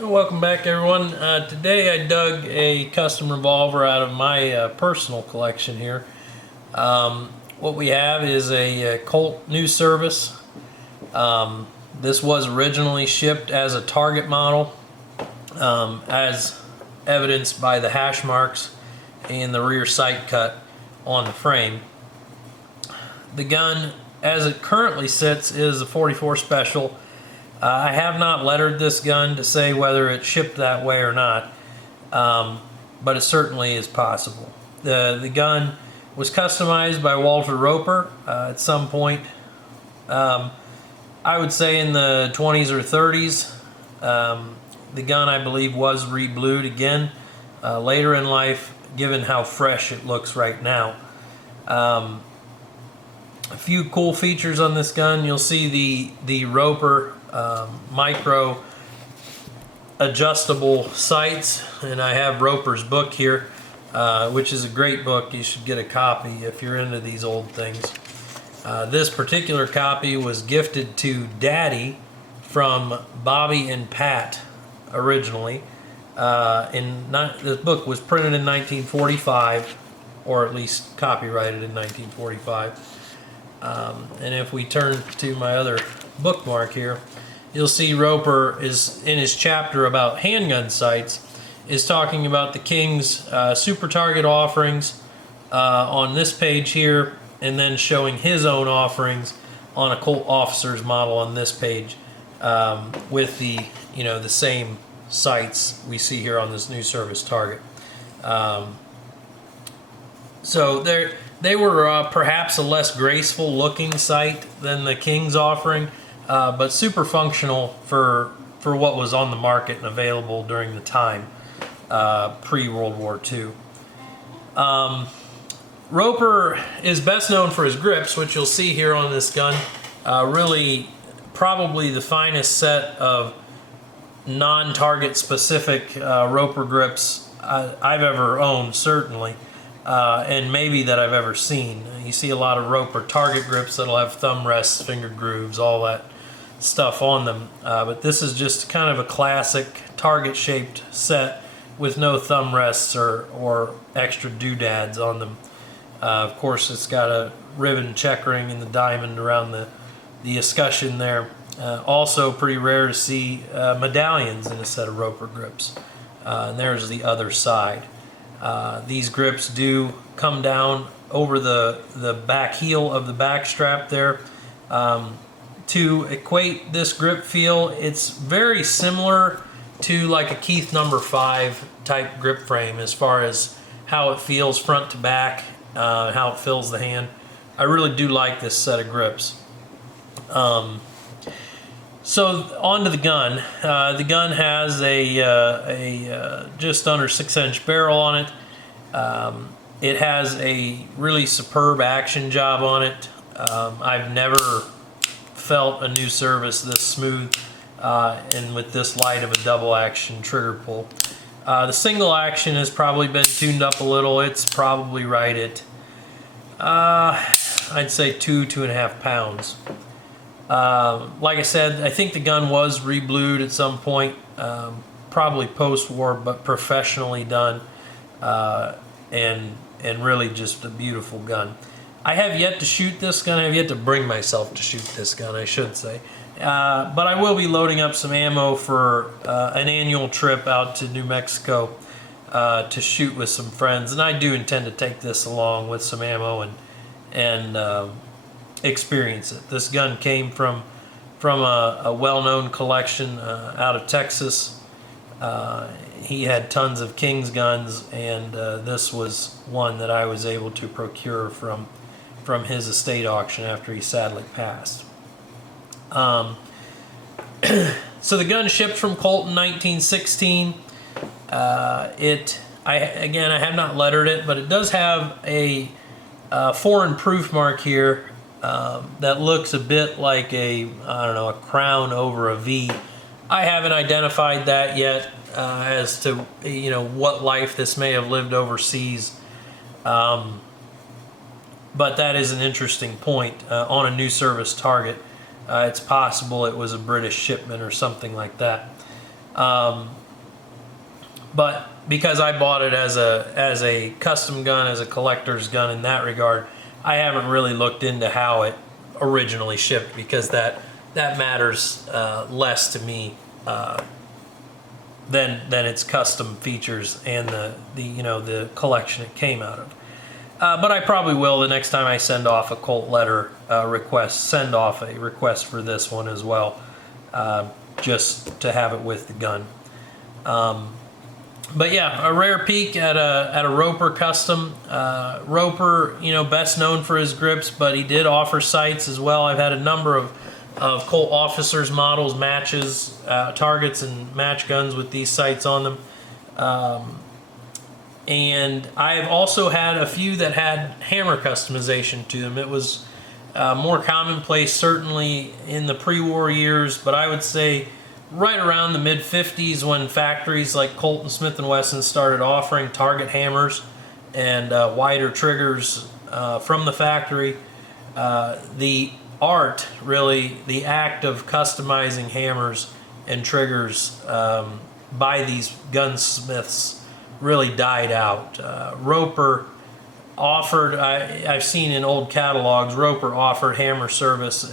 Welcome back, everyone. Today I dug a custom revolver out of my personal collection here. What we have is a Colt new service. This was originally shipped as a target model, as evidenced by the hash marks and the rear sight cut on the frame. The gun, as it currently sits, is a 44 special. I have not lettered this gun to say whether it shipped that way or not, but it certainly is possible. The gun was customized by Walter Roper at some point, I would say in the 20s or 30s. The gun, I believe, was re-blued again later in life, given how fresh it looks right now. A few cool features on this gun. You'll see the Roper micro adjustable sights, and I have Roper's book here, which is a great book. You should get a copy if you're into these old things. This particular copy was gifted to Daddy from Bobby and Pat originally. This book was printed in 1945, or at least copyrighted in 1945. And if we turn to my other bookmark here, you'll see Roper is in his chapter about handgun sights is talking about the King's super target offerings on this page here, and then showing his own offerings on a Colt officer's model on this page, with the the same sights we see here on this new service target. So they were perhaps a less graceful looking sight than the King's offering, but super functional for what was on the market and available during the time, pre-World War II. Roper is best known for his grips, which you'll see here on this gun. Really, probably the finest set of non-target specific Roper grips I've ever owned, certainly. And maybe that I've ever seen. You see a lot of Roper target grips that'll have thumb rests, finger grooves, all that stuff on them. But this is just kind of a classic target-shaped set with no thumb rests or extra doodads on them. Of course, it's got a ribbon checkering and the diamond around the escutcheon there. Also pretty rare to see medallions in a set of Roper grips. And there's the other side. These grips do come down over the back heel of the back strap there. To equate this grip feel, it's very similar to like a Keith number 5 type grip frame as far as how it feels front to back, how it fills the hand. I really do like this set of grips. So onto the gun. The gun has a just under 6-inch barrel on it. It has a really superb action job on it. I've never felt a new service this smooth and with this light of a double action trigger pull. The single action has probably been tuned up a little. It's probably right at I'd say 2.5 pounds. Like I said, I think the gun was re-blued at some point, probably post-war, but professionally done, and really just a beautiful gun. I have yet to shoot this gun. I have yet to bring myself to shoot this gun, I should say. But I will be loading up some ammo for an annual trip out to New Mexico to shoot with some friends, and I do intend to take this along with some ammo and experience it. This gun came from a well-known collection out of Texas. He had tons of King's guns, and this was one that I was able to procure from his estate auction after he sadly passed. So the gun shipped from Colt in 1916. I have not lettered it, but it does have a foreign proof mark here that looks a bit like a crown over a V. I haven't identified that yet as to what life this may have lived overseas, but that is an interesting point on a new service target. It's possible it was a British shipment or something like that. But because I bought it as a custom gun, as a collector's gun in that regard, I haven't really looked into how it originally shipped, because that matters less to me than its custom features and the collection it came out of. But I probably will, the next time I send off a Colt letter request, send off a request for this one as well, just to have it with the gun. But yeah, a rare peek at a Roper custom. Roper, best known for his grips, but he did offer sights as well. I've had a number of Colt officers models, matches, targets, and match guns with these sights on them. And I've also had a few that had hammer customization to them. It was more commonplace, certainly in the pre-war years, but I would say right around the mid-50s, when factories like Colt and Smith & Wesson started offering target hammers and wider triggers from the factory. The art, really, the act of customizing hammers and triggers by these gunsmiths really died out. Roper offered, I've seen in old catalogs, Roper offered hammer service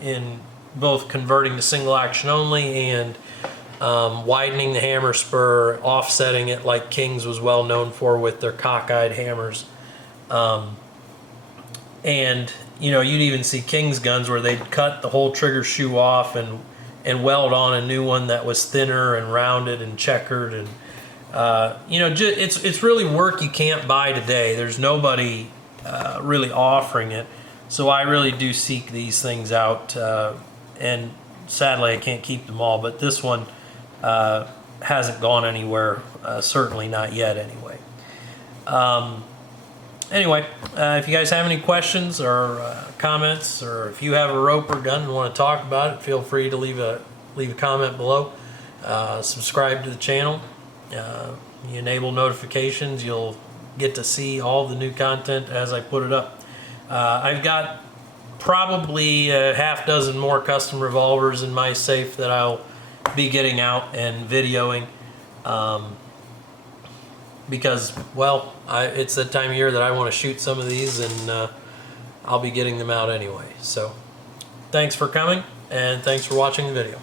in both converting to single action only and widening the hammer spur, offsetting it like King's was well known for with their cockeyed hammers. And you'd even see King's guns where they'd cut the whole trigger shoe off and weld on a new one that was thinner and rounded and checkered. And it's really work you can't buy today. There's nobody really offering it, so I really do seek these things out. And sadly, I can't keep them all, but this one hasn't gone anywhere, certainly not yet anyway. Anyway, if you guys have any questions or comments, or if you have a Roper gun and want to talk about it, feel free to leave a comment below. Subscribe to the channel. You enable notifications, you'll get to see all the new content as I put it up. I've got probably a half dozen more custom revolvers in my safe that I'll be getting out and videoing, because, well, it's the time of year that I want to shoot some of these, and I'll be getting them out anyway. So thanks for coming, and thanks for watching the video.